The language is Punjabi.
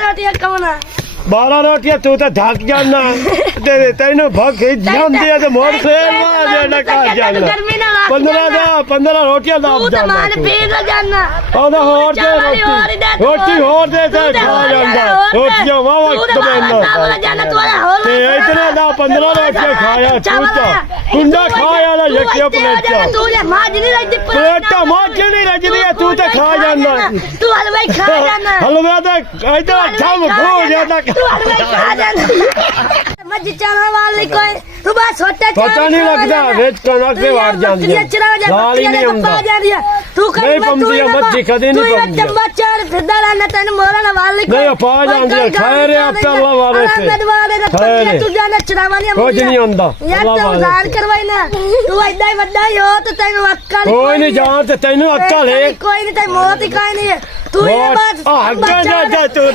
ਰੋਟੀਆਂ ਕਮਾਉਣਾ 12 ਰੋਟੀਆਂ ਤੂੰ ਤਾਂ ਥੱਕ ਜਾਣਾ ਤੇ ਤੈਨੂੰ ਭੁੱਖ ਜਾਂਦੀ ਹੈ ਤੇ ਮੋੜ ਫੇਰ ਮਾਰ ਦੇਣਾ ਘਰ ਜਾਣਾ 15 ਰੋਟੀਆਂ ਦਾ ਤੂੰ ਤਾਂ ਮਾਨ ਪੀ ਕੇ ਜਾਣਾ ਉਹਦਾ ਹੋਰ ਦੇ ਰੋਟੀ ਹੋਰ ਦੇ ਤੇ ਖਾ ਜਾਂਦਾ ਰੋਟੀਆਂ ਵਾਵਾ ਜਾਣਾ ਤੂੰ ਹੋਰ ਤੇ ਇਤਨੇ ਦਾ 15 ਰੋਟੀਆਂ ਖਾਇਆ ਤੂੰ ਤਾਂ ਕੁੰਡਾ ਖਾਇਆ ਨਾ ਯਕਿਆ ਪਲੇਟਾ ਤੂੰ ਜੇ ਮਾਜ ਨਹੀਂ ਰੱਜਦੀ ਪਲੇਟਾ ਮਾਜ ਨਹੀਂ ਰੱਜਦੀ ਤੂੰ ਤਾਂ ਖਾ ਜਾਂਦਾ ਤੂੰ ਹਲਵਾ ਹੀ ਖਾ ਜਾਣਾ ਹਲਵਾ ਤਾਂ ਇਧਰ ਥੰਮ ਖੋ ਜਾਂਦਾ ਤੂੰ ਹਲਵਾ ਹੀ ਖਾ ਜਾਣਾ ਮੱਝ ਚਾਣਾ ਵਾਲੀ ਕੋਈ ਤੂੰ ਬਸ ਛੋਟਾ ਪਤਾ ਨਹੀਂ ਲੱਗਦਾ ਵਿੱਚ ਕਣਕ ਦੇ ਵਾਰ ਜਾਂਦੀ ਹੈ ਨਾਲ ਹੀ ਨਹੀਂ ਆਉਂਦਾ ਤੂੰ ਕਰ ਨਹੀਂ ਪੰਦੀ ਮੱਝ ਕਦੇ ਨਹੀਂ ਪੰਦੀ ਚੰਬਾ ਚਾਰ ਫਿਰਦਾ ਰਹਿਣਾ ਤੈਨੂੰ ਮੋਰਾ ਨਾ ਵਾਲੀ ਨਹੀਂ ਪਾ ਜਾਂਦੀ ਹੈ ਖੈਰ ਆਪੇ ਅੱਲਾ ਵਾਲੇ ਤੇ ਤੂੰ ਜਾਣਾ ਚਰਾਵਾਂ ਕੁਝ ਨਹੀਂ ਹੁੰਦਾ ਯਾਰ ਤੂੰ ਜ਼ਾਰ ਕਰਵਾਈ ਨਾ ਤੂੰ ਐਡਾ ਹੀ ਵੱਡਾ ਹੀ ਹੋ ਤੇ ਤੈਨੂੰ ਅੱਕਾ ਕੋਈ ਨਹੀਂ ਜਾਣ ਤੇ ਤੈਨੂੰ ਅੱਕਾ ਲੈ ਕੋਈ ਨਹੀਂ ਤੇ ਮੌਤ ਹੀ ਕੋਈ ਨਹੀਂ ਤੂੰ ਇਹ ਬਾਤ ਅੱਗੇ ਜਾ ਤੂੰ ਤਾਂ